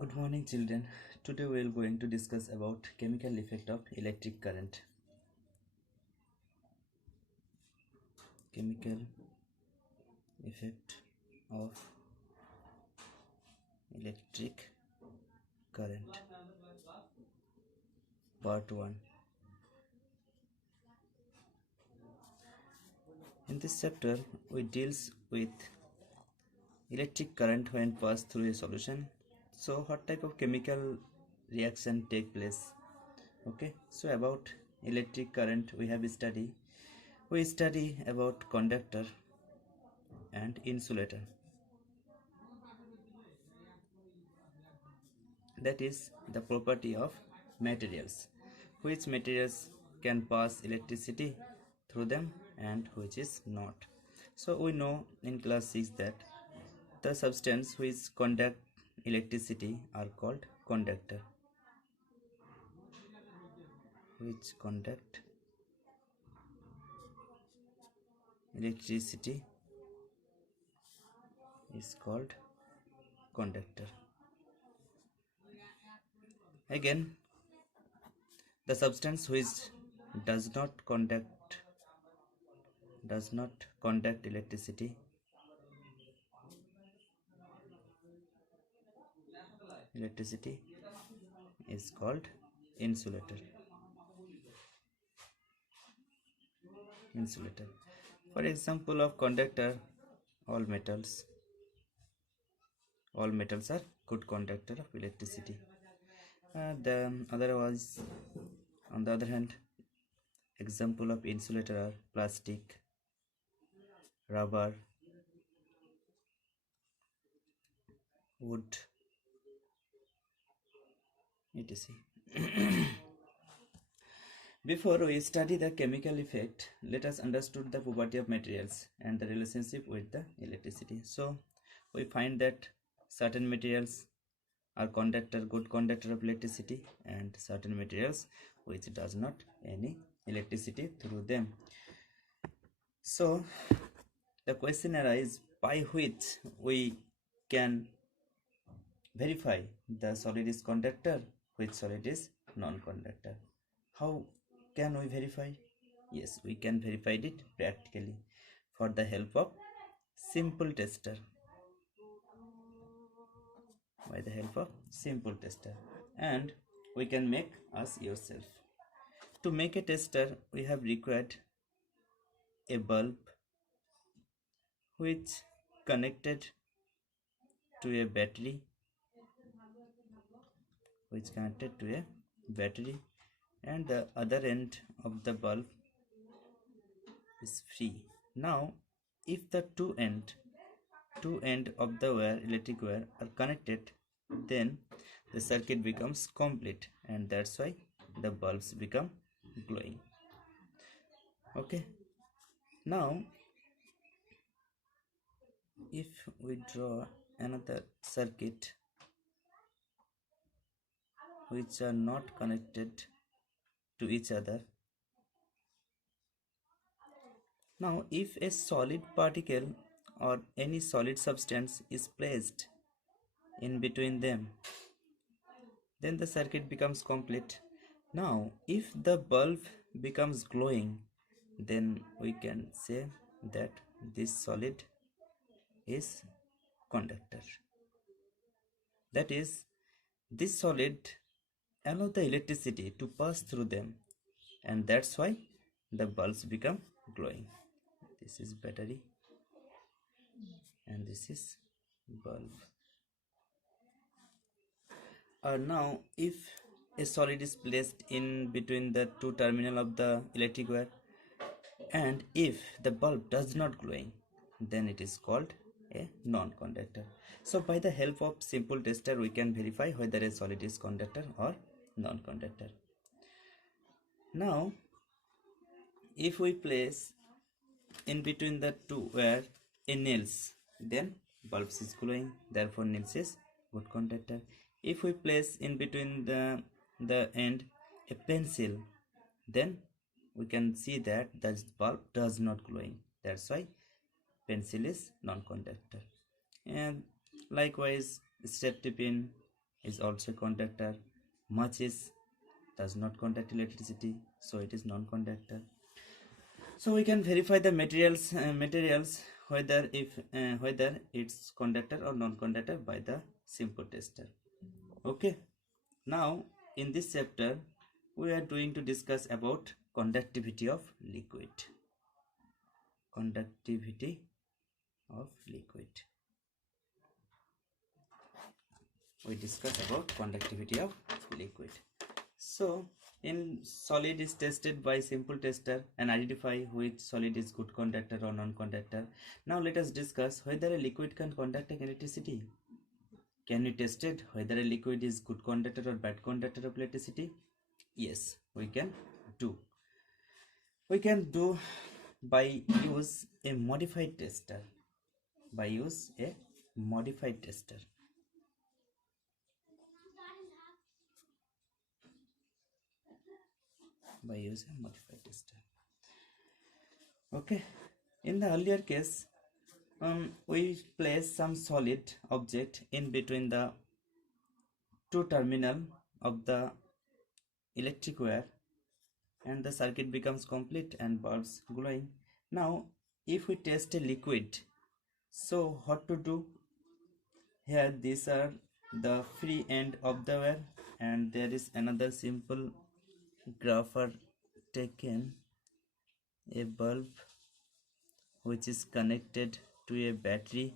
Good morning children. Today we are going to discuss about chemical effect of electric current. Chemical effect of electric current. Part 1. In this chapter we deals with electric current when passed through a solution. So what type of chemical reaction take place? Okay, so about electric current we study about conductor and insulator, that is the property of materials, which materials can pass electricity through them and which is not. So we know in class 6 that the substance which conduct electricity are called conductor, which conduct electricity is called conductor. Again, the substance which does not conduct electricity is called insulator. For example of conductor, all metals are good conductor of electricity. The other was, on the other hand, example of insulator are plastic, rubber, wood, etc. Before we study the chemical effect, let us understand the property of materials and the relationship with the electricity. So we find that certain materials are good conductor of electricity, and certain materials which does not any electricity through them. So the question arises, by which we can verify the solid is conductor, which solid is non-conductor. How can we verify? Yes, we can verify it practically for the help of simple tester. By the help of simple tester, and we can make us yourself. To make a tester, we have required a bulb which connected to a battery, and the other end of the bulb is free. Now if the two end of the electric wire are connected, then the circuit becomes complete, and that's why the bulbs become glowing. Okay, now if we draw another circuit which are not connected to each other. Now if a solid particle or any solid substance is placed in between them, then the circuit becomes complete. Now if the bulb becomes glowing, then we can say that this solid is conductor. That is, this solid allow the electricity to pass through them, and that's why the bulbs become glowing. This is battery and this is bulb. Now if a solid is placed in between the two terminal of the electric wire, and if the bulb does not glowing, then it is called a non-conductor. So by the help of simple tester, we can verify whether a solid is conductor or non-conductor. Now if we place in between the two wire a nails, then bulbs is glowing, therefore nails is good conductor. If we place in between the end a pencil, then we can see that the bulb does not glowing, that's why pencil is non-conductor. And likewise safety pin is also a conductor. Matches does not conduct electricity, so it is non-conductor. So we can verify the materials whether it's conductor or non-conductor by the simple tester. Okay, now in this chapter we are going to discuss about conductivity of liquid. Conductivity of liquid. We discuss about conductivity of liquid. So in solid is tested by simple tester and identify which solid is good conductor or non-conductor. Now let us discuss whether a liquid can conduct electricity. Can we test it whether a liquid is good conductor or bad conductor of electricity? Yes, we can do. We can do by use a modified tester. By use a modified tester. By use a modified tester. Okay. In the earlier case, we place some solid object in between the two terminal of the electric wire and the circuit becomes complete and bulbs glowing. Now if we test a liquid, so what to do? Here these are the free end of the wire and there is another simple grapher taken, a bulb which is connected to a battery.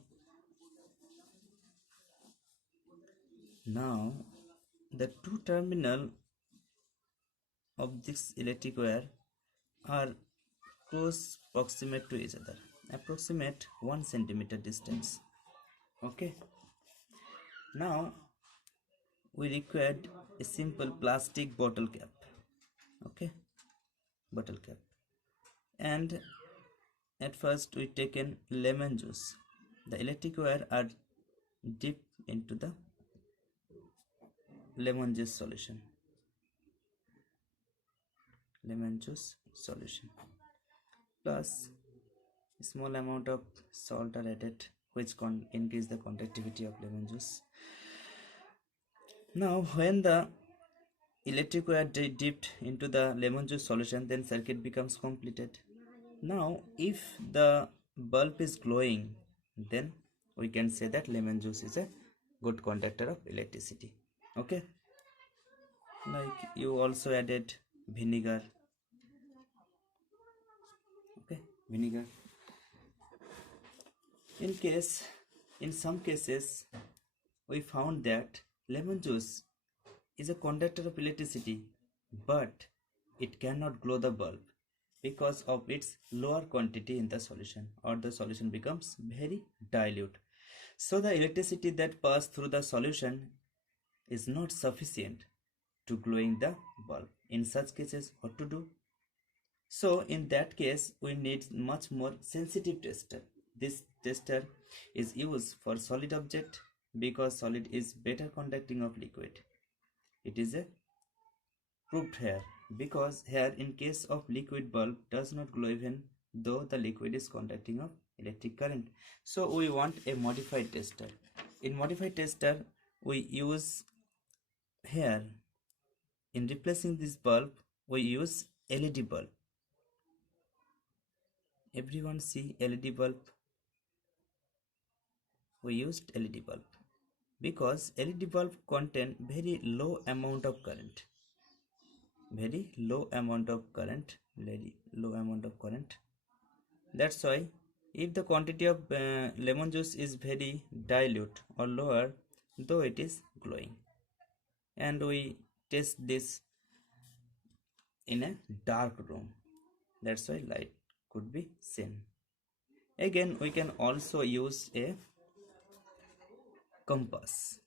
Now the two terminal of this electric wire are close proximate to each other, approximate 1 centimeter distance. Okay, now we required a simple plastic bottle cap. Okay, bottle cap, and at first we taken lemon juice. The electric wire are dipped into the lemon juice solution. Lemon juice solution plus a small amount of salt are added, which can increase the conductivity of lemon juice. Now when the electric wire dipped into the lemon juice solution, then circuit becomes completed. Now if the bulb is glowing, then we can say that lemon juice is a good conductor of electricity. Okay, like you also added vinegar. Okay, vinegar. In some cases we found that lemon juice is a conductor of electricity, but it cannot glow the bulb because of its lower quantity in the solution, or the solution becomes very dilute. So the electricity that passes through the solution is not sufficient to glowing the bulb. In such cases, what to do? So in that case, we need much more sensitive tester. This tester is used for solid object because solid is better conducting of liquid. It is a proved here because here in case of liquid, bulb does not glow even though the liquid is conducting of electric current. So we want a modified tester. In modified tester we use here, in replacing this bulb we use LED bulb. Everyone see LED bulb? We used LED bulb because LED bulb contain very low amount of current. Very low amount of current. That's why if the quantity of lemon juice is very dilute or lower, though it is glowing. And we test this in a dark room. That's why light could be seen. Again, we can also use a compass,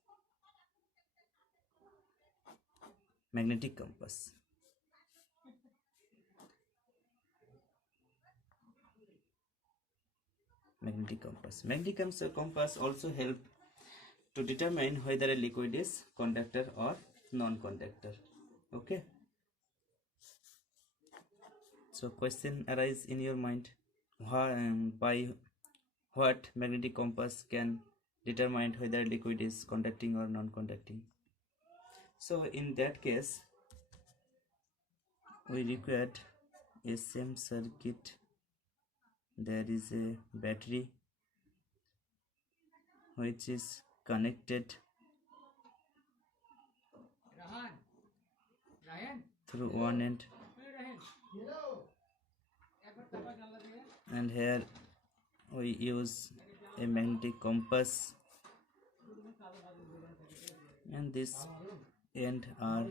magnetic compass. Magnetic compass also help to determine whether a liquid is conductor or non-conductor. Okay. So question arise in your mind, by what magnetic compass can determine whether liquid is conducting or non-conducting? So in that case we required a same circuit. There is a battery which is connected through one end, and here we use a magnetic compass, and this end are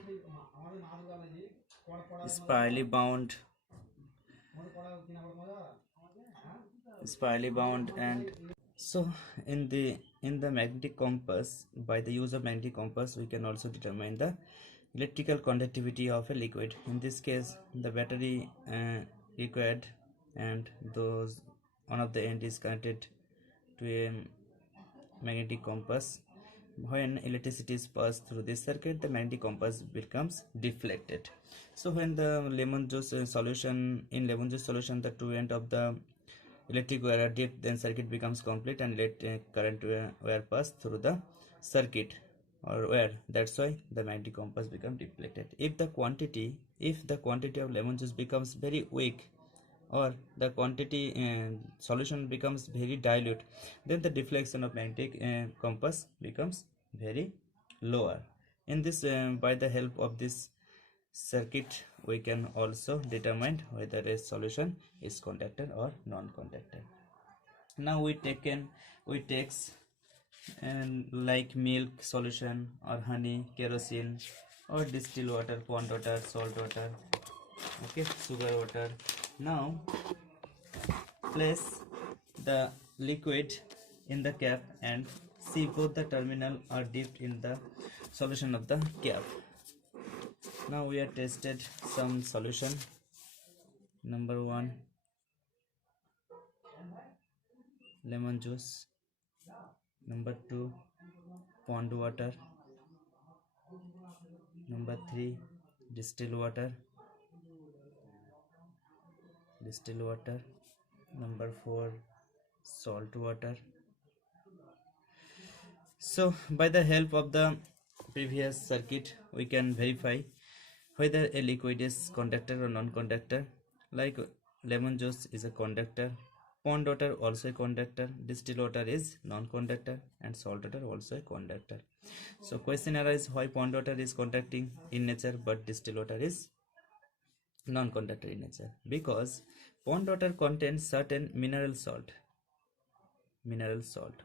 spirally bound. And so in the magnetic compass, by the use of magnetic compass, we can also determine the electrical conductivity of a liquid. In this case, the battery required, and those one of the end is connected to a magnetic compass. When electricity is passed through this circuit, the magnetic compass becomes deflected. So when the lemon juice solution, the two end of the electric wire are dipped, then circuit becomes complete and electric current wire pass through the circuit or wire. That's why the magnetic compass becomes deflected. If the quantity of lemon juice becomes very weak, or the quantity solution becomes very dilute, then the deflection of magnetic compass becomes very lower. In this by the help of this circuit, we can also determine whether a solution is conductor or non-conductor. Now we takes and like milk solution, or honey, kerosene, or distilled water, pond water, salt water, okay, sugar water. Now place the liquid in the cap and see both the terminal are dipped in the solution of the cap. Now we have tested some solution. Number 1, lemon juice. Number 2, pond water. Number 3, distilled water. Number 4, salt water. So by the help of the previous circuit, we can verify whether a liquid is conductor or non-conductor. Like lemon juice is a conductor, pond water also a conductor, distilled water is non-conductor, and salt water also a conductor. So question arises, why pond water is conducting in nature but distilled water is non-conductor in nature? Because pond water contains certain mineral salt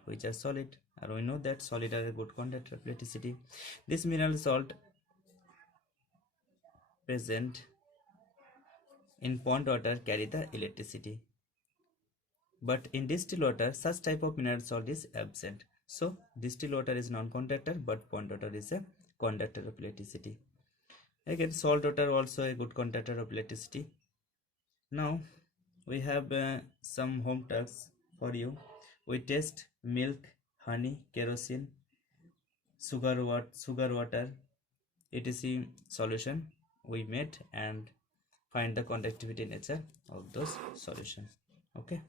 which are solid, and we know that solid are a good conductor of electricity. This mineral salt present in pond water carry the electricity, but in distilled water such type of mineral salt is absent. So distilled water is non-conductor, but pond water is a conductor of electricity. Again, salt water also a good conductor of electricity. Now we have some home tasks for you. We test milk, honey, kerosene, sugar water, etc. solution we made, and find the conductivity nature of those solution. Okay.